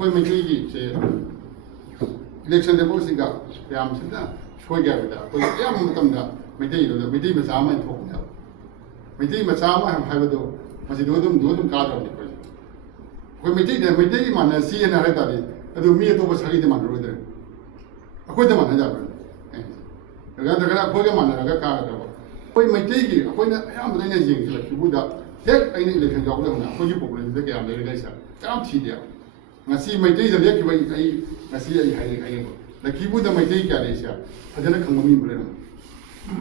ꯑꯩꯈꯣꯏ ꯃꯩꯇꯩꯒꯤꯁꯦ ꯏꯂꯦꯛꯁꯟ ꯂꯦꯕꯦꯜꯁꯤꯒ ꯌꯥꯝꯁꯤꯅ ꯁꯣꯏꯒꯦ ꯍꯥꯏꯕꯗ ꯑꯩꯈꯣꯏ ꯑꯌꯥꯝꯕ ꯃꯇꯝꯗ ꯃꯩꯇꯩ ꯃꯆꯥ ꯑꯃ ꯊꯣꯛꯄꯅꯦꯕ ꯃꯩꯇꯩ ꯃꯆꯥ ꯑꯃ ꯍꯥꯏꯕꯗꯣ ꯃꯁꯤꯗ ꯑꯗꯨꯝ ꯀꯥꯗꯕꯅꯤ ꯑꯩꯈꯣꯏ ꯃꯩꯇꯩꯒꯤ ꯃꯥꯟꯅꯁꯤ ꯍꯥꯏꯅ ꯍꯥꯏ ꯇꯥꯔꯗꯤ ꯑꯗꯨ ꯃꯤ ꯑꯇꯣꯞꯄ ꯁꯥꯒꯩꯗ ꯃꯥꯟꯅꯔꯣꯏꯗ꯭ꯔꯦ ꯑꯩꯈꯣꯏꯗ ꯃꯥꯟꯅꯖꯕ꯭ꯔꯥ ꯅꯠꯇ꯭ꯔꯒꯅ ꯑꯩꯈꯣꯏꯒ ꯃꯥꯟꯅꯔꯒ ꯀꯥꯒꯗ꯭ꯔꯕ ꯑꯩꯈꯣꯏ ꯃꯩꯇꯩꯒꯤ ꯑꯩꯈꯣꯏꯅ ꯑꯌꯥꯝꯕꯗ ꯑꯩꯅ ꯌꯦꯡꯁꯤꯜꯂꯛꯈꯤꯕꯗ ꯍꯦꯛ ꯑꯩꯅ ꯏꯂꯦꯛꯁꯟ ꯌꯥꯎꯒꯗꯕꯅ ꯑꯩꯈꯣꯏꯒꯤ ꯄꯣꯄꯨꯂꯦꯁꯟꯗ ꯀꯌꯥꯝ ꯂꯩꯔꯒ ꯏꯁꯥ ꯀꯌꯥꯝ ꯊꯤꯗꯦ ꯉꯁꯤ ꯃꯩꯇꯩꯗ ꯂꯦꯞꯈꯤꯕ ꯑꯩ ꯉꯁꯤ ꯑꯩ ꯍꯥꯏꯌꯦꯕ ꯂꯛꯈꯤꯕꯨꯗ ꯃꯩꯇꯩ ꯀꯌꯥ ꯂꯩꯁꯦ ꯐꯖꯅ ꯈꯪꯕ ꯃꯤ ꯑꯃ ꯂꯩꯔꯝꯃꯤ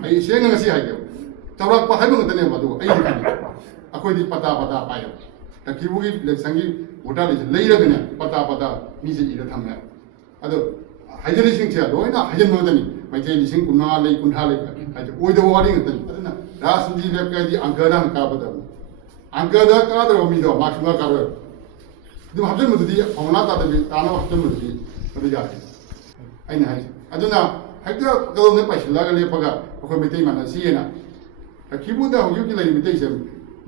ꯑꯩ ꯁꯦꯡꯅ ꯉꯁꯤ ꯍꯥꯏꯒꯦꯕ ꯆꯥꯎꯔꯥꯛꯄ ꯍꯥꯏꯕ ꯉꯛꯇꯅꯦꯕ ꯑꯗꯨꯒ ꯑꯩꯗꯤ ꯈꯪꯉꯦ ꯑꯩꯈꯣꯏꯗꯤ ꯄꯇꯥ ꯄꯥꯏꯌꯦꯕ ꯂꯛꯈꯤꯕꯨꯒꯤ ꯏꯂꯦꯛꯁꯟꯒꯤ ꯚꯣꯇꯔ ꯂꯤꯁ ꯂꯩꯔꯒꯅꯦ ꯄꯇꯥ ꯃꯤꯁꯦ ꯏꯔ ꯊꯝꯃꯦ ꯑꯗꯣ ꯍꯥꯏꯖꯔꯤꯁꯤꯡꯁꯦ ꯂꯣꯏꯅ ꯍꯥꯏꯖꯟꯕ ꯉꯥꯛꯇꯅꯤ ꯃꯩꯇꯩ 50 ꯂꯩ 60 ꯂꯩ ꯍꯥꯏꯁꯦ ꯑꯣꯏꯗꯕ ꯋꯥꯔꯤ ꯉꯥꯛꯇꯅꯤ ꯑꯗꯨꯅ ꯔꯥꯖꯅꯤꯇꯤ ꯂꯦꯞꯀꯗꯤ ꯑꯪꯀꯗ ꯍꯥꯟꯅ ꯀꯥꯞꯀꯗꯕꯅꯤ ꯑꯪꯀꯗ ꯀꯥꯗ꯭ꯔꯕ ꯃꯤꯗꯣ ꯃꯥꯔꯛ ꯁꯨꯡꯀꯥ ꯀꯥꯔꯣꯏꯕ ꯑꯗꯨꯝ ꯍꯥꯞꯆꯤꯟꯕꯗꯨꯗꯤ ꯐꯣꯔꯃꯨꯂꯥ ꯇꯥꯅꯕ ꯍꯥꯞꯆꯤꯟꯕꯗꯨꯗꯤ ꯑꯗꯨ ꯌꯥꯗꯦ ꯑꯩꯅ ꯍꯥꯏꯁꯦ ꯑꯗꯨꯅ ꯍꯦꯛꯇ ꯀꯗꯧꯅ ꯄꯥꯏꯁꯤꯜꯂꯒ ꯂꯦꯞꯄꯒ ꯑꯩꯈꯣꯏ ꯃꯩꯇꯩ ꯃꯥꯟꯅꯁꯤꯅ ꯂꯛꯈꯤꯕꯨꯗ ꯍꯧꯖꯤꯛꯀꯤ ꯂꯩꯔꯤꯕ ꯃꯩꯇꯩꯁꯦ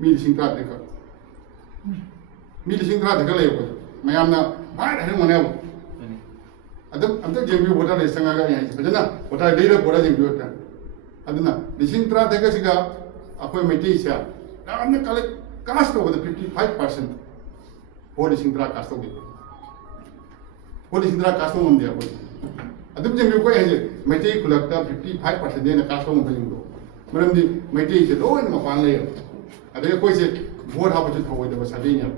ꯃꯤ 13,000 ꯈꯛ ꯃꯤ 13,000 ꯈꯛ ꯂꯩꯌꯦꯕ ꯃꯌꯥꯝꯅ ꯚꯥꯏ ꯍꯥꯏꯔꯝꯒꯅꯦꯕ ꯑꯗꯨꯝ ꯑꯝꯇ ꯌꯦꯡꯕꯤꯌꯨ ꯚꯣꯇꯔ ꯂꯤꯁ ꯆꯪꯉꯒ ꯑꯩ ꯍꯥꯏꯁꯦ ꯐꯖꯅ ꯚꯣꯇꯔ ꯂꯩꯔ ꯄꯣꯔꯥ ꯌꯦꯡꯕꯤꯌꯨ ꯑꯗꯨꯅ 13,000 ꯑꯩꯈꯣꯏ ꯃꯩꯇꯩꯁꯦ ꯌꯥꯝꯅ ꯀꯥꯁ ꯇꯧꯕꯗ 55% ꯚꯣꯠ 13,000 ꯀꯥꯁ ꯇꯧꯗꯦ ꯚꯣꯠ 13,000 ꯀꯥꯁ ꯇꯧ ꯉꯝꯗꯦ ꯑꯩꯈꯣꯏ ꯑꯗꯨꯝ ꯌꯦꯡꯕꯤꯌꯨ ꯑꯩꯈꯣꯏ ꯍꯥꯏꯁꯦ ꯃꯩꯇꯩ ꯈꯨꯜꯂꯛꯇ 55% ꯍꯦꯟꯅ ꯀꯥꯁ ꯇꯧ ꯉꯝꯕ ꯌꯦꯡꯕꯤꯌꯨ ꯃꯔꯝꯗꯤ ꯃꯩꯇꯩꯁꯦ ꯂꯣꯏꯅ ꯃꯄꯥꯟ ꯂꯩꯌꯦꯕ ꯑꯗꯩ ꯑꯩꯈꯣꯏꯁꯦ ꯚꯣꯠ ꯍꯥꯞꯄꯁꯨ ꯊꯧꯑꯣꯏꯗꯕ ꯁꯥꯒꯩꯅꯦꯕ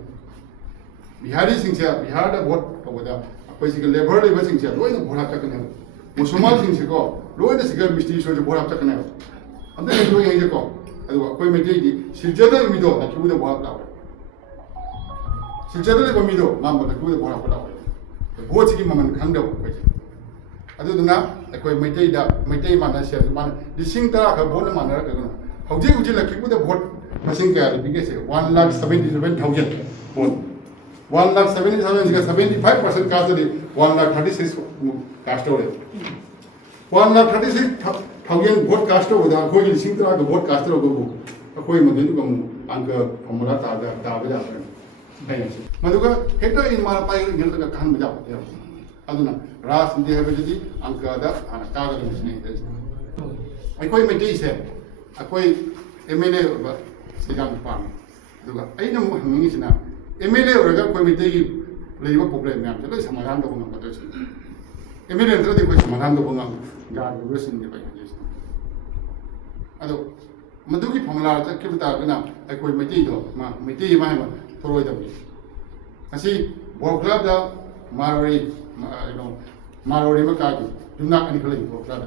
ꯕꯤꯍꯥꯔꯤꯁꯤꯡꯁꯦ ꯕꯤꯍꯥꯔꯗ ꯚꯣꯠ ꯇꯧꯕꯗ ꯑꯩꯈꯣꯏꯁꯤꯒ ꯂꯦꯕꯔ ꯂꯩꯕꯁꯤꯡꯁꯦ ꯂꯣꯏꯅ ꯚꯣꯠ ꯍꯥꯞꯆꯠꯀꯅꯦꯕ ꯃꯨꯁꯜꯃꯥꯟꯁꯤꯡꯁꯤꯀꯣ ꯂꯣꯏꯅ ꯁꯤꯒ ꯃꯤꯁꯇ꯭ꯔꯤꯁꯨ ꯚꯣꯠ ꯍꯥꯞꯆꯠꯀꯅꯦꯕ ꯑꯝꯇ ꯌꯦꯡꯕꯤꯌꯨ ꯌꯦꯡꯁꯦꯀꯣ ꯑꯗꯨꯒ ꯑꯩꯈꯣꯏ ꯃꯩꯇꯩꯗꯤ ꯁꯤꯜꯆꯔꯗ ꯂꯩꯕ ꯃꯤꯗꯣ ꯂꯛꯈꯤꯕꯨꯗ ꯚꯣꯠ ꯂꯥꯛꯑꯣꯏ ꯁꯤꯜꯆꯔꯗ ꯂꯩꯕ ꯃꯤꯗꯣ ꯃꯥ ꯂꯛꯈꯤꯕꯨꯗ ꯚꯣꯠ ꯍꯥꯞꯄ ꯂꯥꯛꯑꯣꯏ ꯚꯣꯠꯁꯤꯒꯤ ꯃꯃꯜ ꯈꯪꯗꯕ ꯑꯩꯈꯣꯏꯁꯦ ꯑꯗꯨꯗꯨꯅ ꯑꯩꯈꯣꯏ ꯃꯩꯇꯩ ꯃꯥꯟꯅꯁꯦ ꯃꯥꯅ 10,000 ꯈꯛ ꯚꯣꯠꯅ ꯃꯥꯟꯅꯔꯛꯀꯗꯨꯅ ꯍꯧꯖꯤꯛ ꯂꯛꯈꯤꯕꯨꯗ ꯚꯣꯠ ꯃꯁꯤꯡ ꯀꯌꯥ ꯄꯤꯒꯦꯁꯦ 1,77,000 ꯚꯣꯠ 1,77,000ꯁꯤꯒ 75% ꯀꯥꯁꯇꯗꯤ 1,36,000 ꯀꯥꯁ ꯇꯧꯔꯦ 1,36,000 ꯚꯣꯠ ꯀꯥꯁ ꯇꯧꯕꯗ ꯑꯩꯈꯣꯏꯒꯤ 13,000 ꯚꯣꯠ ꯀꯥꯁ ꯇꯧꯔꯒꯕꯨ ꯑꯩꯈꯣꯏ ꯃꯗꯨꯗꯨꯒ ꯑꯃꯨꯛ ꯑꯪꯀ ꯐꯣꯔꯃꯨꯂꯥ ꯇꯥꯕ ꯌꯥꯗ꯭ꯔꯦ ꯍꯥꯏꯅꯁꯤ ꯃꯗꯨꯒ ꯍꯦꯛꯇ ꯃꯥꯅ ꯄꯥꯏꯔꯒ ꯈꯟꯕ ꯌꯥꯕ ꯑꯗꯨꯅ ꯔꯥꯖꯅꯤꯇꯤ ꯍꯥꯏꯕꯁꯤꯗꯤ ꯑꯪꯀꯗ ꯍꯥꯟꯅ ꯀꯥꯒꯗꯕꯁꯤꯅꯤ ꯑꯩꯈꯣꯏ ꯃꯩꯇꯩꯁꯦ ꯑꯩꯈꯣꯏ MLA ꯑꯣꯏꯕ ꯌꯥꯝ ꯄꯥꯝꯃꯤ ꯑꯗꯨꯒ ꯑꯩꯅ ꯑꯃꯨꯛ ꯍꯪꯅꯤꯡꯉꯤꯁꯤꯅ MLA ꯑꯣꯏꯔꯒ ꯑꯩꯈꯣꯏ ꯃꯩꯇꯩꯒꯤ ꯂꯩꯔꯤꯕ ꯄ꯭ꯔꯣꯕ꯭ꯂꯦꯝ ꯃꯌꯥꯝꯁꯦ ꯂꯣꯏ ꯁꯃꯥꯙꯥꯟ ꯇꯧꯕ ꯉꯝꯒꯗ꯭ꯔꯁꯤꯅꯤ MLA ꯅꯠꯇ꯭ꯔꯗꯤ ꯑꯩꯈꯣꯏ ꯁꯃꯥꯙꯥꯟ ꯇꯧꯕ ꯌꯥꯗꯕꯁꯤꯡꯅꯦꯕ ꯑꯩ ꯍꯥꯏꯖꯩꯁꯤꯅ ꯑꯗꯣ ꯃꯗꯨꯒꯤ ꯐꯣꯔꯃꯨꯂꯥ ꯆꯠꯈꯤꯕ ꯇꯥꯔꯒꯅ ꯑꯩꯈꯣꯏ ꯃꯩꯇꯩꯗꯣ ꯃꯩꯇꯩ ꯑꯃ ꯍꯥꯏꯕ ꯊꯣꯛꯂꯣꯏꯗꯕꯅꯤ ꯉꯁꯤ ꯕꯣꯔꯈꯂꯥꯗ ꯃꯥꯔꯣꯔꯤ ꯑꯃ ꯀꯥꯈꯤ ꯌꯨꯝꯅꯥꯛ 2 ꯈꯛ ꯂꯩ ꯕꯣꯔꯈꯂꯥꯗ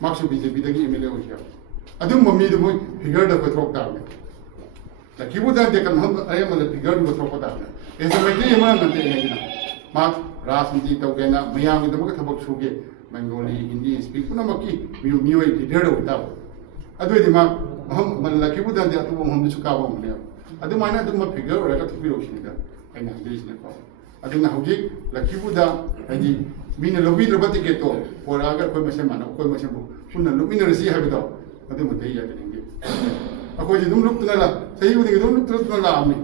ꯃꯥꯁꯨ BJPꯗꯒꯤ MLA ꯑꯣꯏꯁꯤ ꯌꯥꯎꯏ ꯑꯗꯨꯝꯕ ꯃꯤꯗꯨ ꯃꯣꯏ ꯐꯤꯒꯔꯗ ꯑꯩꯈꯣꯏ ꯊꯣꯛ ꯇꯥꯕꯅꯤ ꯂꯛꯈꯤꯕꯨꯗ ꯗꯦꯀꯟ ꯑꯌꯥꯝꯕꯗ ꯐꯤꯒꯔꯗꯨ ꯊꯣꯛꯄ ꯇꯥꯕꯅꯤ ꯑꯦꯁ ꯃꯩꯇꯩ ꯑꯃ ꯅꯠꯇꯦ ꯍꯥꯏꯗꯅ ꯃꯥ ꯔꯥꯖꯅꯤꯇꯤ ꯇꯧꯒꯦꯅ ꯃꯌꯥꯝꯒꯤꯗꯃꯛꯇ ꯊꯕꯛ ꯁꯨꯒꯦ ꯕꯦꯡꯒꯣꯂꯤ ꯍꯤꯟꯗꯤ ꯁ꯭ꯄꯤꯛ ꯄꯨꯝꯅꯃꯛꯀꯤ ꯃꯤꯑꯣꯏ ꯂꯤꯗꯔ ꯑꯣꯏꯇꯥꯕ ꯑꯗꯨꯑꯣꯏꯗꯤ ꯃꯥ ꯂꯛꯈꯤꯕꯨꯗꯗꯤ ꯑꯇꯣꯞꯄ ꯃꯐꯝꯗꯁꯨ ꯀꯥꯕ ꯉꯝꯒꯅꯦꯕ ꯑꯗꯨꯃꯥꯏꯅ ꯑꯗꯨꯝꯕ ꯐꯤꯒꯔ ꯑꯣꯏꯔꯒ ꯊꯣꯛꯄꯤꯔꯛꯁꯤꯅꯤꯗ ꯑꯩꯅ ꯍꯥꯏꯖꯔꯤꯁꯤꯅꯀꯣ ꯑꯗꯨꯅ ꯍꯧꯖꯤꯛ ꯂꯛꯈꯤꯕꯨꯗ ꯍꯥꯏꯗꯤ ꯃꯤꯅ ꯂꯧꯕꯤꯗ꯭ꯔꯕ ꯇꯤꯀꯦꯠꯇꯣ ꯄꯣꯔꯛꯑꯒ ꯑꯩꯈꯣꯏ ꯃꯁꯦꯟ ꯃꯥꯟꯅꯕ ꯑꯩꯈꯣꯏ ꯃꯁꯦꯟꯕꯨ ꯄꯨꯟꯅ ꯂꯨꯞꯃꯤꯟꯅꯔꯁꯤ ꯍꯥꯏꯕꯗꯣ ꯑꯗꯨꯃꯗꯤ ꯌꯥꯖꯅꯤꯡꯗꯦ ꯑꯩꯈꯣꯏꯁꯦ ꯑꯗꯨꯝ ꯂꯨꯞꯇꯨꯅ ꯆꯍꯤ ꯈꯨꯗꯤꯡꯒꯤ ꯑꯗꯨꯝ ꯂꯨꯞꯇꯨꯅ ꯂꯥꯛꯑꯕꯅꯤ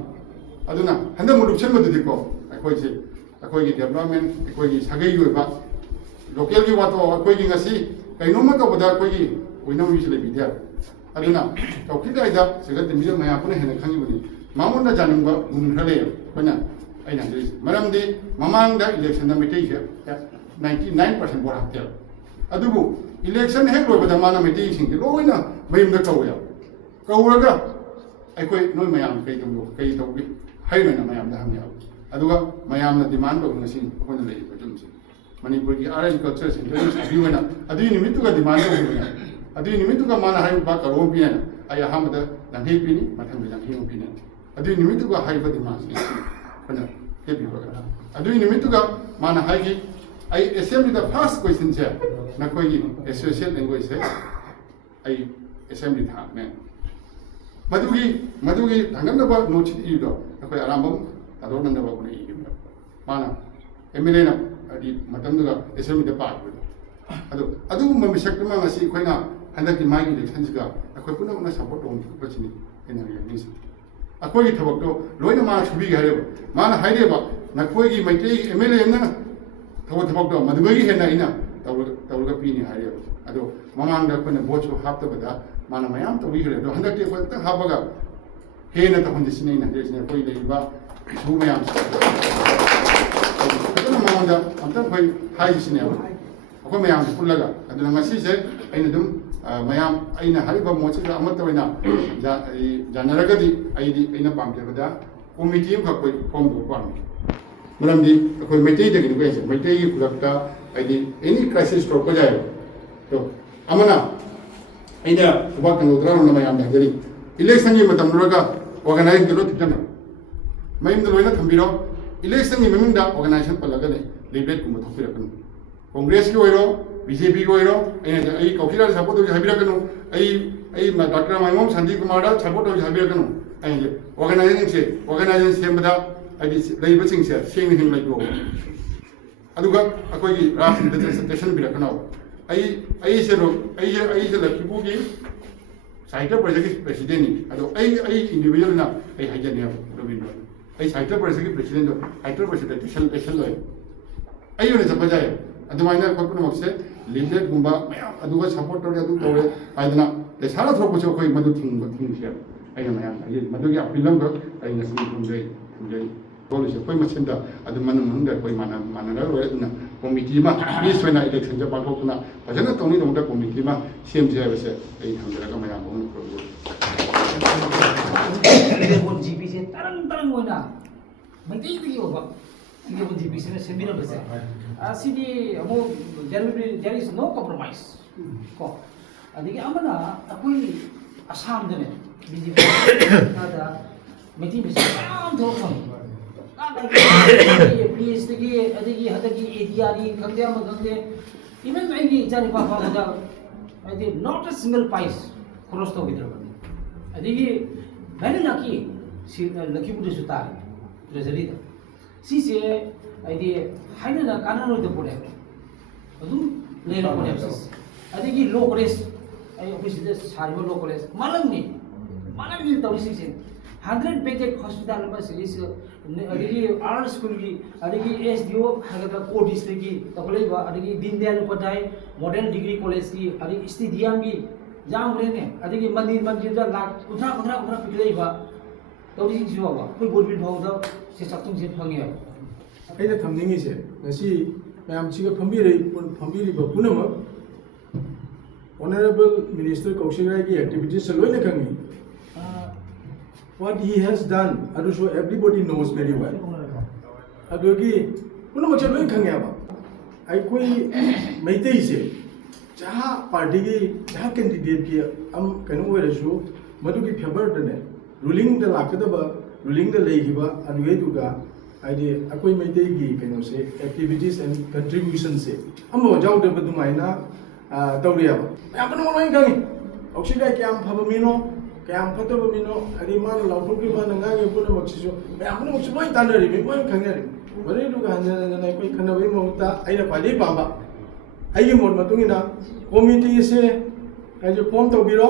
ꯑꯗꯨꯅ ꯍꯟꯗꯛ ꯑꯃꯨꯛ ꯂꯨꯞꯁꯟꯕꯗꯨꯗꯤꯀꯣ ꯑꯩꯈꯣꯏꯁꯦ ꯑꯩꯈꯣꯏꯒꯤ ꯗꯦꯕꯂꯞꯃꯦꯟ ꯑꯩꯈꯣꯏꯒꯤ ꯁꯥꯒꯩꯒꯤ ꯑꯣꯏꯕ ꯂꯣꯀꯦꯜꯒꯤ ꯋꯥꯇꯣ ꯑꯩꯈꯣꯏꯒꯤ ꯉꯁꯤ ꯀꯩꯅꯣꯝꯃ ꯇꯧꯕꯗ ꯑꯩꯈꯣꯏꯒꯤ ꯑꯣꯏꯅꯕ ꯃꯤꯁꯨ ꯂꯩꯕꯤꯗꯦ ꯑꯗꯨꯅ ꯆꯧꯀꯤꯗꯥꯏꯗ ꯁꯤꯒꯠꯇ ꯃꯤꯔꯛ ꯃꯌꯥꯝ ꯄꯨꯟꯅ ꯍꯦꯟꯅ ꯈꯪꯉꯤꯕꯅꯤ ꯃꯉꯣꯟꯗ ꯌꯥꯅꯤꯡꯕ ꯒꯨꯟ ꯈꯔ ꯂꯩꯌꯦꯕ ꯑꯩꯈꯣꯏꯅ ꯑꯩꯅ ꯍꯥꯏꯖꯔꯤꯁꯦ ꯃꯔꯝꯗꯤ ꯃꯃꯥꯡꯗ ꯏꯂꯦꯛꯁꯟꯗ ꯃꯩꯇꯩꯁꯦ 99% ꯚꯣꯠ ꯍꯥꯞꯇꯦꯕ ꯑꯗꯨꯕꯨ ꯏꯂꯦꯛꯁꯟ ꯍꯦꯛ ꯂꯣꯏꯕꯗ ꯃꯥꯅ ꯃꯩꯇꯩꯁꯤꯡꯁꯦ ꯂꯣꯏꯅ ꯃꯌꯨꯝꯗ ꯀꯧꯋꯦꯕ ꯀꯧꯔꯒ ꯑꯩꯈꯣꯏ ꯅꯣꯏ ꯃꯌꯥꯝ ꯀꯩ ꯇꯧꯒꯦ ꯍꯩꯅꯣꯏꯅ ꯃꯌꯥꯝꯗ ꯍꯪꯉꯦꯕ ꯑꯗꯨꯒ ꯃꯌꯥꯝꯅ ꯗꯤꯃꯥꯟ ꯇꯧꯕ ꯉꯁꯤ ꯑꯩꯈꯣꯏꯅ ꯂꯩꯔꯤꯕ ꯌꯨꯝꯁꯦ ꯃꯅꯤꯄꯨꯔꯒꯤ ꯑꯥꯔꯠ ꯑꯦꯟ ꯀꯜꯆꯔ ꯁꯦꯟꯇꯔꯒꯤ ꯁꯥꯕꯤꯌꯨꯅ ꯑꯗꯨꯒꯤ ꯅꯨꯃꯤꯠꯇꯨꯒ ꯗꯤꯃꯥꯟ ꯇꯧꯈꯤꯕꯅꯦ ꯑꯗꯨꯒꯤ ꯅꯨꯃꯤꯠꯇꯨꯒ ꯃꯥꯅ ꯍꯥꯏꯔꯤꯕ ꯀꯔꯣꯝ ꯄꯤꯅ ꯑꯩ ꯑꯍꯥꯟꯕꯗ 50 ꯄꯤꯅꯤ ꯃꯊꯪꯗ 50 ꯄꯤꯅꯤ ꯑꯗꯨꯒꯤ ꯅꯨꯃꯤꯠꯇꯨꯒ ꯍꯥꯏꯔꯤꯕ ꯗꯤꯃꯥꯟꯁꯤ ꯑꯩꯈꯣꯏꯅ ꯂꯦꯞꯄꯤꯕ ꯑꯗꯨꯒꯤ ꯅꯨꯃꯤꯠꯇꯨꯒ ꯃꯥꯅ ꯍꯥꯏꯈꯤ ꯑꯩ ꯑꯦꯁꯦꯝꯕ꯭ꯂꯤꯗ ꯐꯥꯔꯁ ꯀꯣꯏꯁꯟꯁꯦ ꯅꯈꯣꯏꯒꯤ ꯑꯦꯁꯣꯁꯤꯌꯦꯠ ꯂꯦꯡꯒ꯭ꯋꯦꯖꯁꯦ ꯑꯩ ꯑꯦꯁꯦꯝꯕ꯭ꯂꯤ ꯊꯥꯛꯅꯦ ꯃꯗꯨꯒꯤ ꯊꯥꯡꯒꯠꯅꯕ ꯅꯣꯠꯁꯤꯠ ꯏꯕꯗꯣ ꯑꯩꯈꯣꯏ ꯑꯔꯥꯝꯕꯝ ꯇꯥꯗꯣꯛꯅꯅꯕ ꯑꯩꯈꯣꯏꯅ ꯏꯈꯤꯕꯅꯦꯕ ꯃꯥꯅ MLAꯅ ꯍꯥꯏꯗꯤ ꯃꯇꯝꯗꯨꯒ ꯑꯦꯁꯦꯝꯕ꯭ꯂꯤꯗ ꯄꯥꯈꯤꯕꯗꯣ ꯑꯗꯣ ꯑꯗꯨꯒꯨꯝꯕ ꯃꯤꯁꯛꯇꯨꯃ ꯉꯁꯤ ꯑꯩꯈꯣꯏꯅ ꯍꯟꯗꯛꯀꯤ ꯃꯥꯒꯤ ꯏꯂꯦꯛꯁꯟꯁꯤꯒ ꯑꯩꯈꯣꯏ ꯄꯨꯟꯅ ꯁꯞꯄꯣꯔꯠ ꯇꯧꯕꯁꯤꯅꯤ ꯑꯩꯅ ꯌꯦꯡꯅꯤꯡꯉꯤꯁꯤ अखोई थबक तो लोइना मा सुबी गरे माना हाइरे बा नखोई की मैटे एमएलए ना थबक तो मधुबई हेना इना तौरगा पीनी हाइरे अदो ममांग दा कोने बोचो हाप्तबदा माना मयाम तो वी गरे दो हंदके को तक हाबगा हेना तो हंदि सिने ना देसने कोई लेबा सु मयाम अदो ममांग अमतन कोई हाइ सिने अखो मयाम पुल्लगा अदो ngasi se aina dum mayam aina hariba mochida amata waina janaragadi aidi aina pamjabada committee am khakoi form do pam malamdi akoi meitei de gi bese meitei gi kulakta aidi any crisis to ko jai to amana aina subak no dran na mayam da gari election gi matam raga organize gelo tikana mayim da loina thambiro election gi meming da organization palaga ne leadership ko thopirakan congress ki oiro BJP को इरो आई Kaushila support तो हाबिरा कनो आई doctor माइमोम Sandeep Kumar support तो हाबिरा कनो आई organisation सेमदा आई लेब सिंग से सेंग हिंग लाइको अदुगा अकोई की राष्ट्रीय station बिरा कनो आई से लखीपू की साइटर प्रोजेक्ट की प्रेसिडेंट नि अदो आई इंडिविजुअल ना आई हाइजने रविंद्र आई साइटर प्रोजेक्ट की प्रेसिडेंट साइटर प्रेसिडेंट टेशन लोय आई ने सब जाय अदुमाइना कोपन मक्से लिमिटेड गुंबा मयाम अदुगा सपोर्ट तोरे अदु तोरे आइदना ले सारा थोक बचो कोई मदु थिंग से आइना मयाम आइ मदुगी अपिलम ग आइना सिंग खुंजै बोलसे कोई मसेंदा अदु मन मंग कोई माना रे अदुना कमिटी मा पीस वेना इलेक्शन जे पाखोकना फजना तोनी दमदा कमिटी मा सेम जे बसे आइ थंगरा मयाम बोन प्रोग्राम बोन जीपी से तरंग तरंग होना मंदी दी होगा ये बोन जीपी से सेमिनार बसे CD there is no compromise ko adigi amana akui assam dene BJP kada meti bisa am do kham please digi adigi hadagi ADR khangde am khangde even ai jani pa pa da I did not a single piece cross to vidra adigi many lucky lucky bude sutar treasury da si se I did हाइना ना कानून उधर पड़े अदुम ले लो पड़े अफसोस अदिगी लो college आई office इधर सारी वो लो कॉलेज मालूम नहीं तो इसी से 100 बेडेड हॉस्पिटल में सीरीज अदिगी आर्ट स्कूल की अदिगी SDO हगदा कोर्ट डिस्ट्रिक्ट की तबले बा अदिगी Deendayal Upadhyay modern degree college की अदिगी स्टेडियम की जाम रहने अदिगी मंदिर दा लाख उधरा पिघले बा तो इसी जो बा कोई बोर्ड भाव दा से सत्तुंग से फंगे अगर थमनिंग से नसी मैम चिगा फंबीरी पुनमक ऑनरेबल मिनिस्टर कौशिक की एक्टिविटीज से लोइने खंगी what he has done so everybody knows very well अदोगी पुनमक से लोइन खंगे अब आई कोई मैते से जहाँ पार्टी की जहाँ कैंडिडेट की हम कहीं वो रसो मधु की फेवर दने रूलिंग द लाकदबा रूलिंग द लेगिबा अदुए दुगा आइडे अकोई मैते की कनो से एक्टिविटीज एंड कंट्रीब्यूशन से हम जाउ दब दुमाइना तौरिया याम न मोइन गंगी औसिदा क्याम फब मिनो क्याम फतब मिनो अदि मान लाउथोकी मान ngangi पुन मक्सिसो याम न मक्सि मोइ तानरि मे मोइ खंगरि बरे दुगा हनना कोइ खनबै मौता आइना पादि पाबा आइगे मोड मतुंगिना कमिटी से आइजे फॉर्म तौबिरो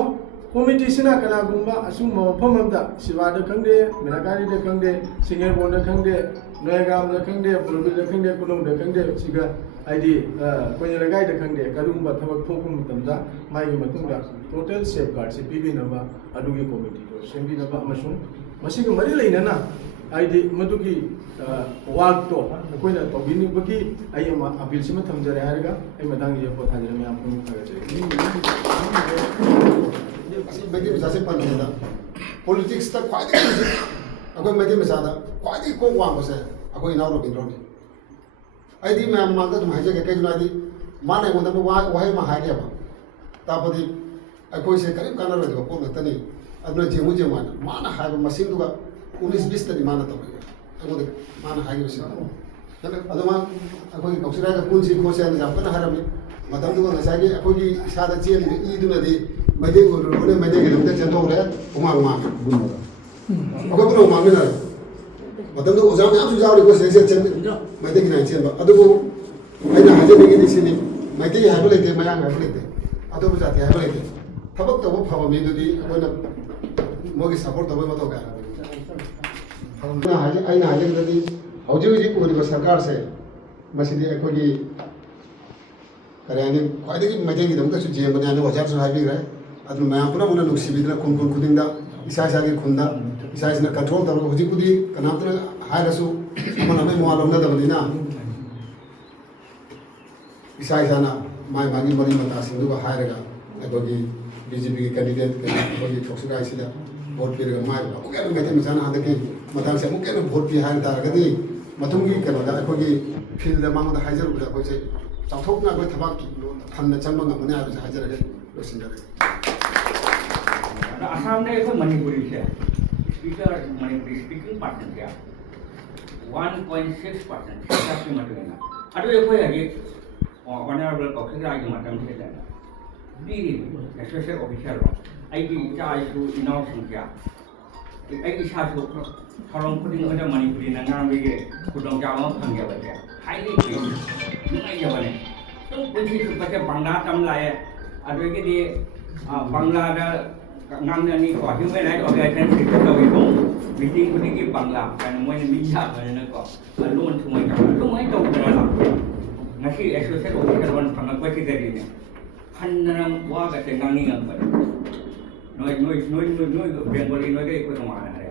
कमिटी सिना कना गुंबा असुम मफम अमदा सिवाद खंगदे मिनाकारी दे खंगदे सिंगर बोंड खंगदे नयगाम द खंगदे बुरबिल द खंगदे कुनुम द खंगदे सिगा आइडी कोइ लगाइ द खंगदे करुंबा थबक थोकु मतमदा माइगे मतुंगा टोटल सेफगार्ड से पीबीनबा अदुगे कमिटी को सेंबिनबा अमसुम मसिगा मरि लेनना आइडी मदुगी वाक तो कोइना तौबिनिबकी आइ अमा अपील सिमा थमजरे हारगा आइ मदांग ये पोथाजरे मे आपको थागजे मैथी मचा से पन्नेदा पॉलिटिक्स तक ख्वाइदे अखोई मैथी मचादा ख्वाइदे को वांग से अखोई नाव रविंद्रनी आइदी मैं मांदा तुम हाइजे के जुनादी माने गोंदा वाहे मा हाइगे बा तापदी अखोई से करीब काना रदो को नतनी अदनो जेमु जेमान माना हाइबा मसिन दुगा 19-20 तनी माना तो अगोदे माना हाइगे से अदमा अखोई कौसिरा का पुंसी खोसे न जापना हरमी मदम दुगा नसागे अखोई सादा चेल ईदुनदी मैदे रोने मैदे के दमते चंदो रे उमा अखोई पुनो उमा मिना मदम दु ओजाम याम सुजाव को से चंद मैदे की नाइ चेल अदुबो आइना हाजे बेगिनि सिनी मैदे हाइबो लेते मयां हाइबो लेते अदुबो जाते हाइबो लेते थबक तबो फबो मिदुदी अखोइना मोगी सपोर्ट तबो मतो का ꯑꯩꯅ ꯍꯥꯏꯖꯕꯗꯗꯤ ꯍꯧꯖꯤꯛ ꯍꯧꯖꯤꯛ ꯑꯣꯏꯔꯤꯕ ꯁꯔꯀꯥꯔꯁꯦ ꯃꯁꯤꯗꯤ ꯑꯩꯈꯣꯏꯒꯤ ꯀꯔꯤ ꯍꯥꯏꯅꯤ ꯈ꯭ꯋꯥꯏꯗꯒꯤ ꯃꯩꯇꯩꯒꯤꯗꯃꯛꯇꯁꯨ ꯖꯦꯝꯕꯅꯤ ꯍꯥꯏꯅ ꯑꯣꯖꯥꯁꯨ ꯍꯥꯏꯕꯤꯈ꯭ꯔꯦ ꯑꯗꯨꯅ ꯃꯌꯥꯝ ꯄꯨꯝꯅꯃꯛꯅ ꯅꯨꯡꯁꯤꯕꯤꯗꯨꯅ ꯈꯨꯟ ꯈꯨꯗꯤꯡꯗ ꯏꯁꯥ ꯏꯁꯥꯒꯤ ꯈꯨꯟꯗ ꯏꯁꯥ ꯏꯁꯥꯅ ꯀꯟꯇ꯭ꯔꯣꯜ ꯇꯧꯔꯒ ꯍꯧꯖꯤꯛꯄꯨꯗꯤ ꯀꯅꯥꯝꯇꯅ ꯍꯥꯏꯔꯁꯨ ꯑꯃꯅ ꯑꯃꯒꯤ ꯃꯋꯥ ꯂꯧꯅꯗꯕꯅꯤꯅ ꯏꯁꯥ ꯏꯁꯥꯅ ꯃꯥꯒꯤ ꯃꯔꯤ ꯃꯇꯥꯁꯤꯡꯗꯨꯒ ꯍꯥꯏꯔꯒ ꯑꯩꯈꯣꯏꯒꯤ BJPꯒꯤ ꯀꯦꯟꯗꯤꯗꯦꯠ ꯑꯩꯈꯣꯏꯒꯤ ꯊꯣꯛꯁꯤꯒꯥꯏꯁꯤꯗ ꯚꯣꯠ ꯄꯤꯔꯒ ꯃꯥꯏ ꯑꯃꯨꯛ ꯍꯦꯟꯅ ꯃꯩꯇꯩ ꯃꯆꯥꯅ ꯍꯟꯗꯛꯀꯤ ꯃꯇꯥꯡꯁꯦ ꯑꯃꯨꯛ ꯍꯦꯟꯅ ꯚꯣꯠ ꯄꯤ ꯍꯥꯏ ꯇꯥꯔꯒꯗꯤ ꯃꯇꯨꯡꯒꯤ ꯀꯩꯅꯣꯗ ꯑꯩꯈꯣꯏꯒꯤ ꯐꯤꯜꯗ ꯃꯉꯣꯟꯗ ꯍꯥꯏꯖꯔꯨꯕꯗ ꯑꯩꯈꯣꯏꯁꯦ ꯆꯥꯎꯊꯣꯛꯅ ꯑꯩꯈꯣꯏ ꯊꯕꯛ ꯊꯟꯅ ꯆꯪꯕ ꯉꯝꯒꯅꯤ ꯍꯥꯏꯕꯁꯦ ꯍꯥꯏꯖꯔꯒ ꯂꯣꯏꯁꯤꯟꯖꯔꯒꯦ असम ने एक मणिपुरी से स्पीकर मणिपुरी स्पीकिंग परसेंट क्या 1.6% की मतलब अरे ये कोई है ऑनरेबल कॉक्सिस की मतलब से है दी स्पेशल ऑफिसर आई की चार्ज टू इनॉफ संख्या आई की चार्ज टू थरों खुदिंग अगर मणिपुरी नंगाम भी खुदों जाओ फंगे बचे हाईली नहीं जब ने तो कुछ ही बचे बंगाल तमलाए अरे के लिए Bengal ngamnya ni ko human rights organization kita itu meeting kuniki bangla kan moi ni minyak kan ko alun semua kan lu mai tahu berapa nasi associate officer one pangak baca dari ni hanarang wa ka tengangi ngam noi bengali noi ke ikut mana ada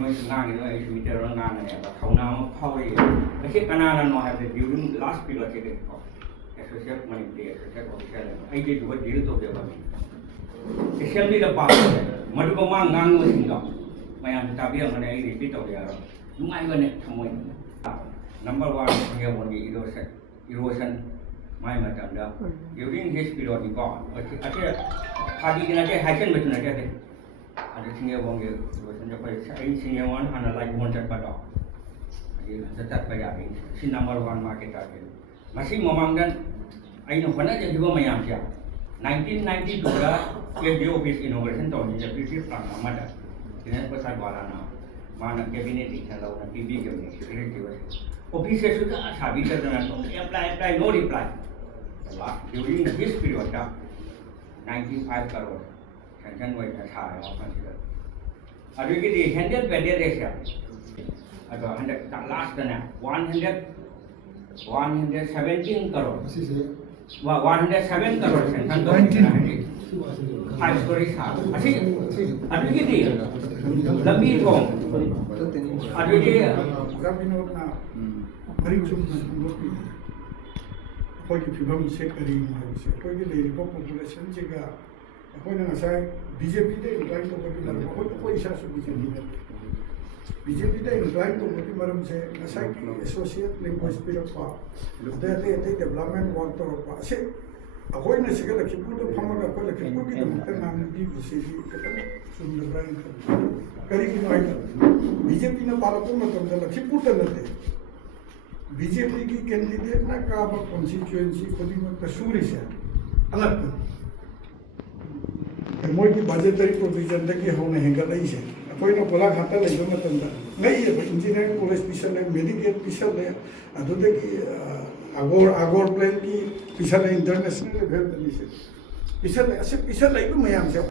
noi ngang noi meter orang ngang ada kau nama kau ini nasi kanan no have during last period ke associate money associate officer ai ke dua deal tu dia bagi Assembly the power. Madhuko mang ngang mo singa. Mayam tabi ang mana ini repeat of yaro. Lumai gane samoy. Number 1 here won the erosion. My madam da. During his period in gone. Ate party kena ke hacken betul nak ate. Ada singa wong ye erosion da pai sai singa wan ana like wanted pada. Ade tetap bayar ini. Si number 1 market target. Masih momang dan aino mana jadi gua mayam dia. 1992 का ये जो office innovation तो नहीं जब किसी plan हमारा इन्हें प्रसाद वाला ना माना कैबिनेट इच्छा लाओ ना पीबी कैबिनेट सेक्रेटरी वाले ऑफिस से सुधा साबित करना तो apply no reply during this period का 95 करोड़ सैंक्शन हुए था ऑफर से अभी की दी हैंडल बेडे रेशियो अगर 100 लास्ट ना 117 करोड़ 107 करोड़ सैंक्शन तो है 5 स्टोरी था अच्छी अभी की दी लंबी तो अभी की Rabinotna Marichum Hoki Fibam Sekari, Hoki the population Chiga, according to BJP, they inclined to what the Poisha should be. BJP, they inclined to what the Maram say, associate linguist spirit of power. They development want to say. According to Sigala Kipu, the Pamaka, the Kipu, the Mutanam, the city, from the Brian Kari BJP ने पालकों में कम ज़्यादा किपुट करते BJP की candidate ना काबा constituency खुदी में कसूरी से अलग कर मोई की बजटरी प्रोविजन तक ये होने हैं क्या नहीं है कोई ना बोला खाता नहीं जो मतलब नहीं है इंजीनियरिंग कॉलेज पिछले है मेडिकेट पिछले है अधूरे की आगोर प्लेन की पिछले इंटरनेशनल लेवल नहीं है पिछले ऐसे पिछले एक में हम जब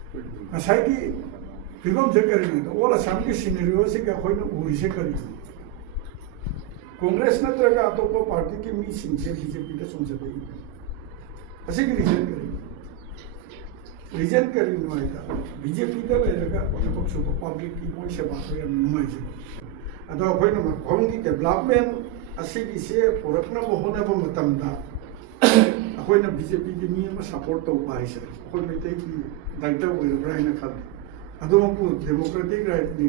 ऐसा की फिल्म से करेंगे तो वो असम के सिनेरियो से क्या कोई ना वही से करेंगे कांग्रेस ने तो क्या तो को पार्टी के मीटिंग से बीजेपी के सुन सकते हैं ऐसे की रीजन करेंगे वाइटा बीजेपी तो रहेगा उन्हें पक्ष को पब्लिक की कोई से बात या नुमाई से अतः कोई ना कौन की डेवलपमेंट ऐसे की से पुरखना वो होने वो मतमदा कोई ना बीजेपी की मीटिंग में सपोर्ट तो उपाय से कोई में तो की दायित्व वो इब्राहिम ने खाते अदोंकु डेमोक्रेटिक राइट नि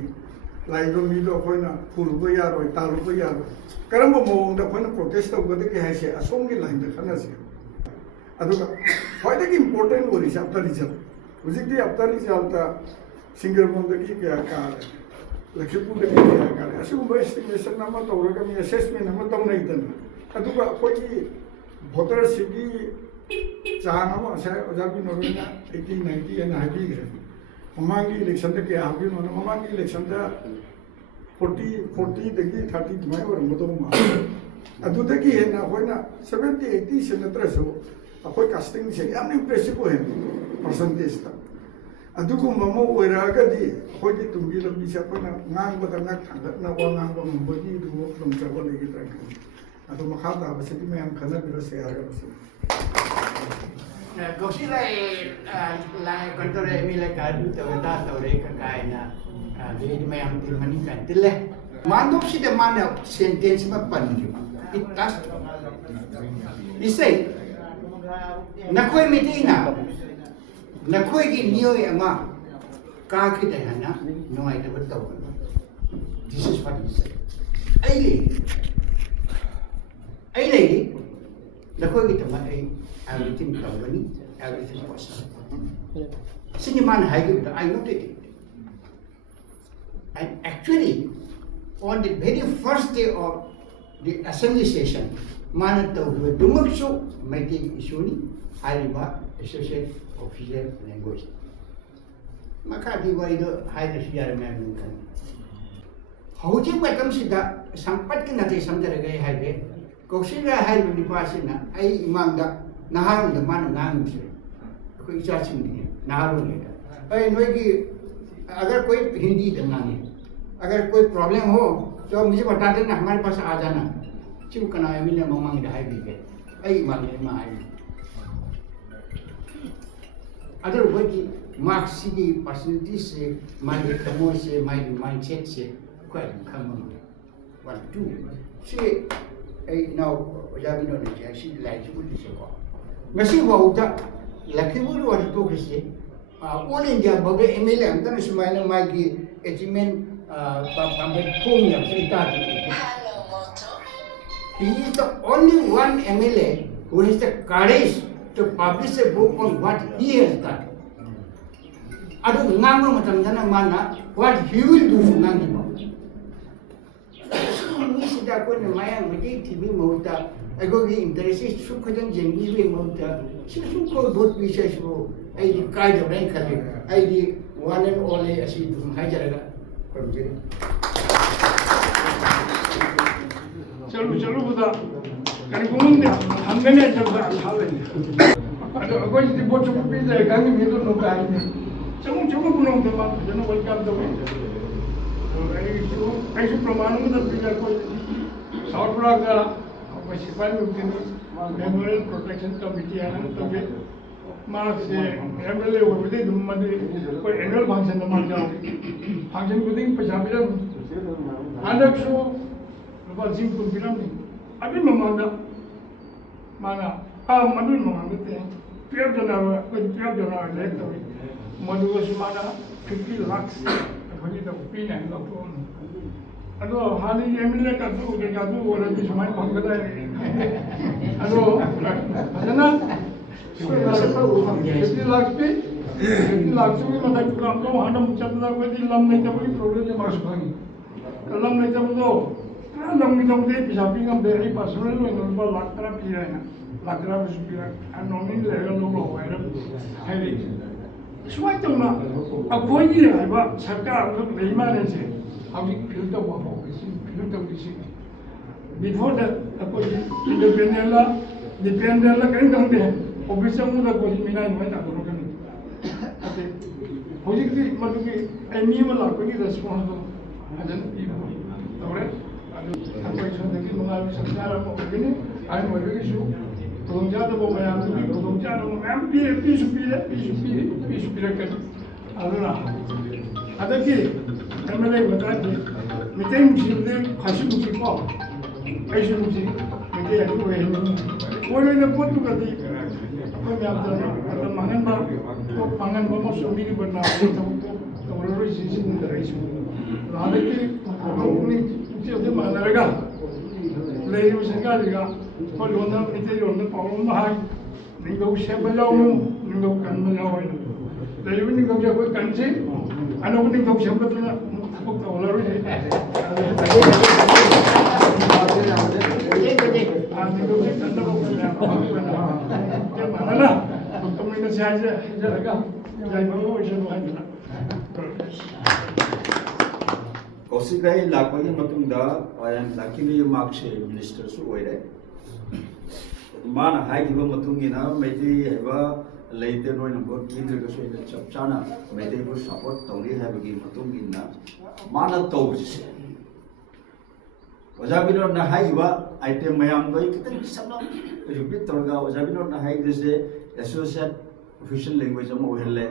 लाइव मीडो कोइना फुलबो यारोय तालुबो यारोय करम मोंगदा कोइना प्रोटेस्ट तौगदे के हाइसे असोंगी लाइन द खनासे अदुगा क्वाइट इंपोर्टेंट वरिस आफ्टर रिजल्ट हुजिकदि आफ्टर रिजल्ट ता सिंगल मोंगदा की क्या कार लक्ष्यपुर के क्या कार असुगो एस्टिमेशन नमा तौरगा मी असेसमेंट नमा तौनै दन अदुगा कोइ वोटर सिगी चांगमा असा अजाबि नोरिना 80 90 एन हाबि गरे ममांगी इलेक्शन तक क्या हाबी नोने ममांगी इलेक्शन ता 40 दगी 30 तुम्हारे और मतों मार अदुते की है ना कोई ना 70 80 से नत्रसो अकोई कास्टिंग से यानी इम्प्रेसिव है परसेंटेज ता ꯑꯗꯨꯒꯨꯝꯕ ꯑꯃ ꯑꯣꯏꯔꯛꯑꯒꯗꯤ ꯑꯩꯈꯣꯏꯒꯤ ꯇꯨꯡꯒꯤ ꯂꯝꯕꯤꯁꯦ ꯑꯩꯈꯣꯏꯅ ꯉꯥꯡꯕꯗ ꯉꯥꯛ ꯊꯥꯡꯒꯠꯅ ꯋꯥ ꯉꯥꯡꯕ ꯉꯝꯕꯒꯤ ꯑꯗꯨꯒꯨꯝꯕ ꯈꯨꯗꯣꯡꯆꯥꯕ ꯂꯩꯒꯗ꯭ꯔꯥ ꯈꯜꯂꯤ ꯑꯗꯣ ꯃꯈꯥ ꯇꯥꯕꯁꯤꯗꯤ ꯃꯌꯥꯝ ꯈꯟꯅꯕꯤꯔꯁꯦ ꯍꯥꯏꯔꯒꯁꯨ Gausi lai kantor emi lai kadu tawada tawre kakaina jadi mayam timani kantil le mandop si de mana sentence ma panju it tas isai nakoi metina nakoi gi nioi ama ka ki de hana no ai de taw this is what he said ai le nakoi gi tama ai everything company, everything possible. Siniman Hagi, I noted it. And actually, on the very first day of the assembly session, Manata Dumakshu making Ishuni, Hariba, Associate Official Language. Makati Waido, Hydra American. How do you welcome Sida, Sampakin at the Samtaragai Highway? Kosira Highway Nipasina, I Imanga. Naharun the man and कोई चाची नहीं है नाहारों नहीं है अरे नोई की अगर कोई हिंदी दंगानी अगर कोई प्रॉब्लम हो तो मुझे बता देना हमारे पास आ जाना चिम कना है मिलने ममांग ढाई भी के ऐ मांगे माई अगर वो की मार्क्स की पर्सनैलिटी से माइंड कमों से माइंडसेट से कोई कम नहीं 1 2 से ऐ नाउ याद नहीं होने चाहिए सी लाइफ बुद्धि से को Mesti wauta lakibulu wadi to kisi all India bagai MLA amtan sumaina magi achievement pambe pumya cerita he is the only one MLA who has the courage to publish a book on what he has done adu ngamma matam jana mana what he will do ngamma ni sida ko ne maya magi TV mauta अगोगी interest सुखजन जेंगी वे मौता सिसुको बहुत विशेष वो आई दी काय दो नहीं करले आई दी वन एंड ओनली असी तुम हाई जरगा करजे चलो बुदा कन गुमुंदे हमने जब हावे अदो अगोई दी बोचो पीजे गांगी मेदो नो काइने चमु गुनो दमा जनो वेलकम दो आई सु प्रमाण में पीजा को south block Municipal Memorial Protection Committee and the marks MLA over the annual function the Marja function within Pajabiram and so was simple Piram. I didn't know Mana, Madu Mamma, 12 January, Madu was Mana 50 lakhs of opinion and of अदो हाली MLA का तो जादू वाला भी समय पंगदा है अदो भजना 50 लाख पे 50 लाख से मतलब काम तो हनम चलना कोई लम नहीं तब प्रॉब्लम है मार्क्स भागी लम नहीं तब तो लम नहीं तब दे पिसाबी हम दे रही पर्सनल में नंबर लाख तरह पी रहे हैं लाख तरह भी पी रहे हैं नॉमिनल लेवल लोग हो है है सुवाई तो ना अब कोई नहीं है बा सरकार लोग नहीं माने से Having built up before that, dependent kind of officer would have got me nine went up. Positively, Maluki, and me will not be responsible. And then people, correct? I'm going to give you I'm very sure. Tonjata Bomayam to be Tonjano, peace be reckoned. I don't know. Other key. MLA बताते मिटे मुझे तो खासी मुझे को ऐसे मुझे मिटे यानी वो है वो ने बहुत करती कोई मैं आपको मतलब मांगन बार तो मांगन बार मौसम भी नहीं बनना तो वो लोग इसी में रही है रात की अपनी मुझे मांगना रहेगा ले वो संगा रहेगा और लोना मिटे लोना प्रॉब्लम में है नहीं तो उसे बजाओ नहीं तो कन बजाओ है ले वो नहीं तो जब कोई कन से अनोख नहीं तो शब्द तो ना तो वो लोग है आज तो ये ठंडा हो गया क्या माना ना तो मैंने शायद जगह जाए वो इसे मानना कौशिकाई लाखों मतुंगा आयन लाखिनी मार्क्स मिनिस्टर सु ओइरे मान हाई गिबो मतुंगिना मैथि हेबा लेते नोइन को कीन्द्र को सोइन चप चाना मेते को सपोर्ट तौरी है बगी मतुंग इन्ना माना तौजिसे ओजाबिनो ना हाइवा आइटम मयाम दो कितने सबना रिपीट तौरगा ओजाबिनो ना हाइ दिसे एसोसिएट ऑफिशियल लैंग्वेज अम ओहेले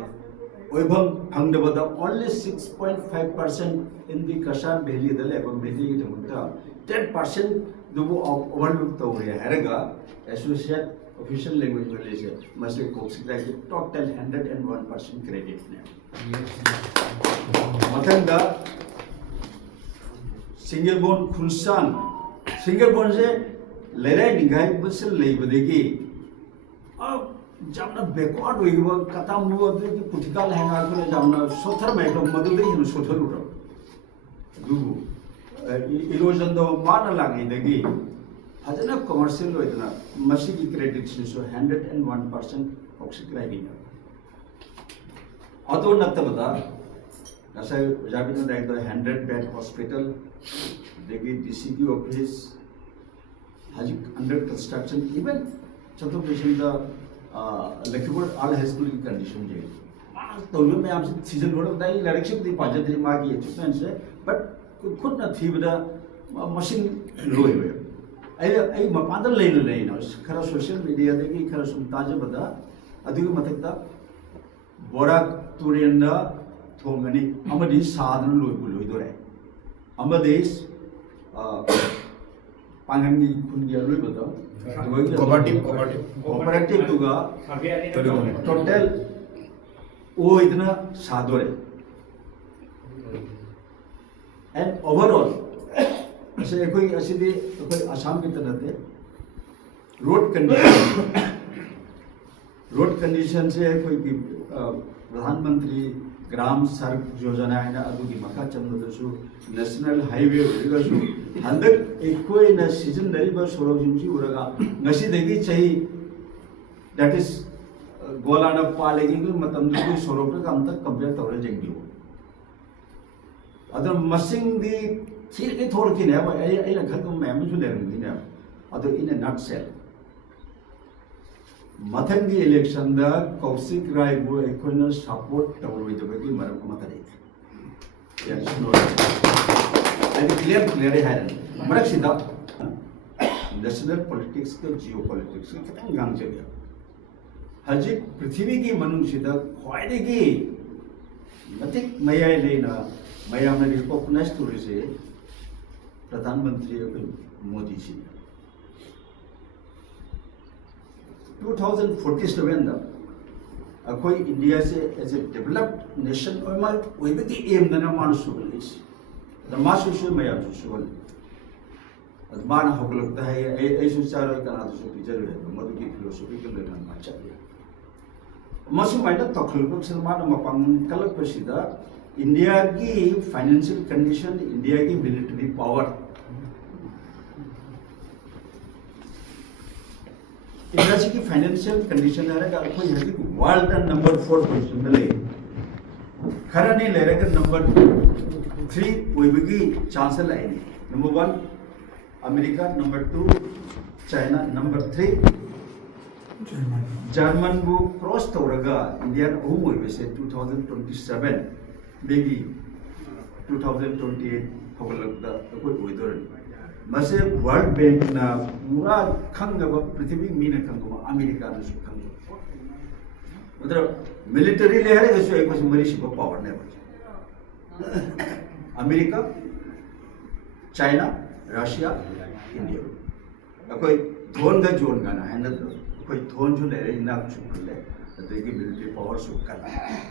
ओइभम फंगदबदा ओनली 6.5% इन दी कशान वैली द लेबम बेली दमुता 10% दुबो ओवरलुक तौरे हरगा एसोसिएट ऑफिशियल लैंग्वेज वाले से मसे कोक्सिक्रा की टोटल 101% क्रेडिट ने मतंगा सिंगल बोन खुनसान सिंगल बोन से लेरे निगाय बसल लेबदेगी अब जामना बैकवर्ड होइबा कथा मुबो की पुटिकल हैंगा को जामना सोथर मैडम मदुदे हिन सोथर उरो दुबु इरोजन दो मान लागे देगी फजना कमर्शियल होइदना मसी की क्रेडिट सिसो 101% ऑक्सीक्राइ गिना अतो नत्तबदा नसा जाबिनो दाइ द 100 बेड हॉस्पिटल देगी DCP office Haji under construction even Chaturdashi the Lakhipur all high school की कंडीशन जे तो यो मैं आपसे सीजन रोड दाइ डायरेक्शन दी पाजदे मागी एक्सपेंस है बट खुद न थीबदा मशीन लोय वे आई मपान लेना खरा सोशल मीडिया देगी खरा सुम ताजबदा अदुगी मथकदा बोरा तुरेन थोंगनी अमदी सादन लोयदोरे अमदेस पांगनी खुनगिया लोयबदा कोऑपरेटिव दुगा टोटल ओ इतना सादोरे एंड ओवरऑल ऐसे कोई ऐसी भी कोई आसाम की तरह थे रोड कंडीशन से कोई प्रधानमंत्री ग्राम सड़क योजना है ना अदुगी मखा चंद्रदसु नेशनल हाईवे होइगसु हंदक एकोई ना सीजन दरिबा सोरो जिमसी उरगा ngasi degi chahi that is golana palegi ku matam du soro ka amta compare tawre jengbi other मसिंग दी थीर के थोड़ की ने आई ना घर को मैं मुझे ले रही ने अदर इन ए नटसेल मथंग दी इलेक्शन दा कौशिक राय बो एकोन सपोर्ट तवरवे दबगी मरम मतरे या सुनो आई क्लियर है मरक सिदा नेशनल पॉलिटिक्स के जियो पॉलिटिक्स के कितने गांग जगह हजी पृथ्वी की मनुष्यदा ख्वाइदेगी मतिक मयाय लेना मैम रिकॉग्नाइज तौरीसे प्रधानमंत्री मोदी जी 2047 अखोई इंडिया से एज ए डेवलप्ड नेशन एम दना मान सुगलिस मासुसु मैम सुगल मान होगलता है ऐसु चारो कनादसु पिजर मधु की फिलोसफी के लेना अच्छा मसु माइना तखलबक सलमान मपांग कलक पसिदा इंडिया की फाइनेंशियल कंडीशन इंडिया की मिलिट्री पावर इंडिया की फाइनेंशियल कंडीशन है कोई वर्ल्ड नंबर 4 पोजीशन में ले खरा नहीं ले रहा नंबर 3 कोई चांस है number 1 America number 2 China number 3 German को क्रॉस तौरगा इंडियन अहम से 2027 बेगी 2028 होगलकदा कोई ओइदर मसे वर्ल्ड बैंक ना पूरा खंगब पृथ्वी मीन खंगब अमेरिका न सु खंग उधर मिलिटरी ले हरे गसु एक बस मरी शिप पावर ने अमेरिका चाइना रशिया इंडिया कोई थोन गा जोन गाना है न कोई थोन जो ले रे ना चुकले अदगी मिलिटरी पावर सु कला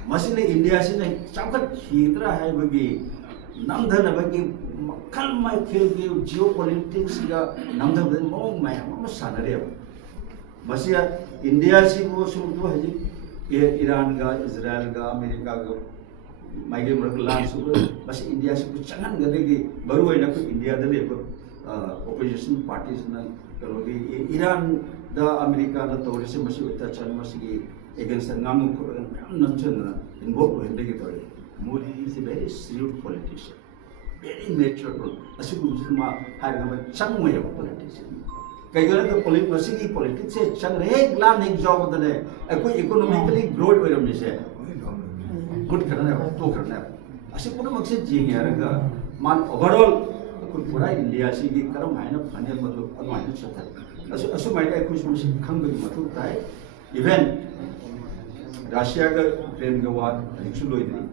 मसिने इंडिया से ने चाकत खीद्रा है बगी नमधन बगी मखल मै खेल के जियो पॉलिटिक्स का नमधन मो मै हम सानरे मसिया इंडिया से वो सु तो है ये ईरान का इजराइल का अमेरिका का माइगे मरक लान सु बस इंडिया से कुछ चंगन गदेगी बरु है ना कोई इंडिया दले opposition parties na करोगे ईरान द अमेरिका द तौर से मसी उत्तर चन मसी against ngamu ko namchen na involve ho hende ki tore Modi is a very shrewd politician very mature asiku ma ha ga chang mo ya politician कईगन तो politics से चंग रहे ग्लान एक job बदले कोई इकोनॉमिकली ग्रोथ हो रही है गुड करना है तो करना है ऐसे पूरा मकसद जी है रगा मान ओवरऑल कोई पूरा इंडिया से की करम है ना फने मतलब अगवान चलता है ऐसे ऐसे मायने कुछ मुझे खंग की मतलब है इवन रशिया का यूक्रेन का वार रिक्शु लोई थी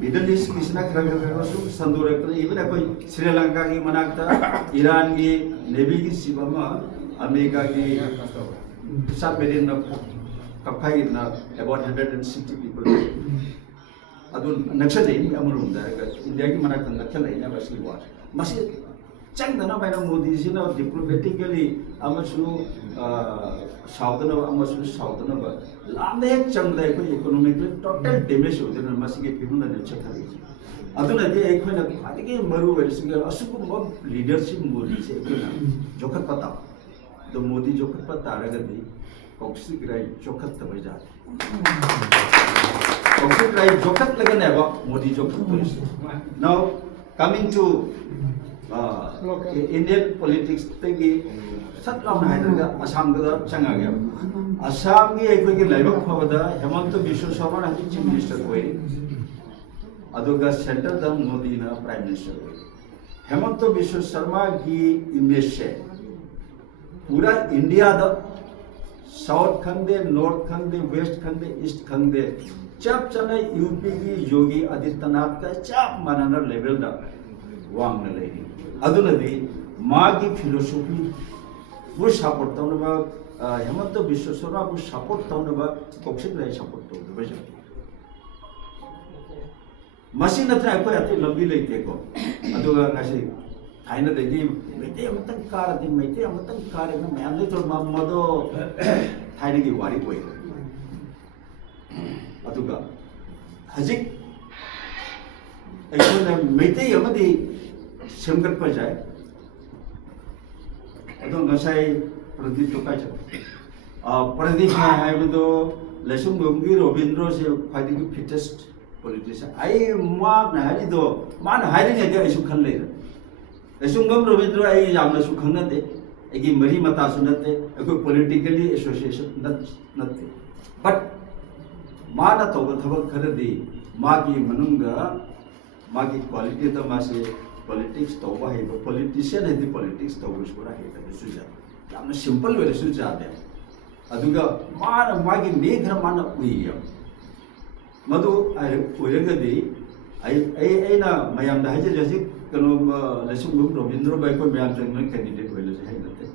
मिडल ईस्ट किसना खरगरगो संदूर इवन कोई श्रीलंका की मनाकता ईरान की नेवी की सिबमा अमेरिका की सबमरीन कफाई ना about 160 people अदुन नक्सल है अमरुम दारगा इंडिया की मनाकता नक्सल है ना बस ये वार मसी चंगना मैंने मोदी जी ना डिप्लोमेटिकली अमसु साउदन लाने चंगदा कोई इकोनॉमिकली टोटल डैमेज होते हैं मसी के फिल्म ने चखरी अदुन दे एक खोना खादिके मरु वेसिंग असुकुम लीडरशिप मोदी से जोखत पता तो मोदी जोखत पता रगदी ऑक्सिक राय जोखत तब जा ऑक्सिक राय जोखत लगने बा मोदी जोखत now coming to Indian politics तगी सत्लाम हाइदरगा असम दा चंगा गया असम की एक की लाइव फबदा हेमंत बिश्व शर्मा ने चीफ मिनिस्टर कोई अदुगा सेंटर दा मोदी ना प्राइम मिनिस्टर कोई हेमंत बिश्व शर्मा की इमेज से पूरा इंडिया दा साउथ खंदे नॉर्थ खंदे वेस्ट खंदे ईस्ट खंदे चप चने यूपी की योगी आदित्यनाथ का चप मानना लेवल दा वांग न लेगी अदुनदी मागी फिलोसॉफी वो सपोर्ट तौनबा हेमंत बिश्व शर्मा वो सपोर्ट तौनबा ऑक्सिक राय सपोर्ट तौनबा बजा मसी नत्रा कोई अति लंबी लेते को अदुगा नसी थाइना देगी मेते अमतन कार दि मेते अमतन कार न मैम तो मदो थाइना की वारी कोई अदुगा हजिक ऐसे मेते अमदी सेमगत पर जाए अदो गसाई प्रदीप तो काज प्रदीप में है वो लेसुम गोंगी रविंद्र से फाइटिंग फिटेस्ट पॉलिटिशियन आई माक ना है दो मान हायरिंग है जो ऐसु खन ले लेसुम गोंग रविंद्र आई यामना सु खन नते एगी मरी मता सु नते कोई पॉलिटिकली एसोसिएशन नते बट माना तो थबक खरदी मागी मनुंगा मागी क्वालिटी तो मासे पॉलिटिक्स तो है पॉलिटिशियन है पॉलिटिक्स तो उसको है तो सुजा यामना सिंपल वे सुजा दे अदुगा माना मागी मेघर माना उइया मधु ओइरगदी ऐना मयाम दा हजे जसी कनो लेसुम रविंद्र बाई को मयाम जंग कैंडिडेट होइले है नते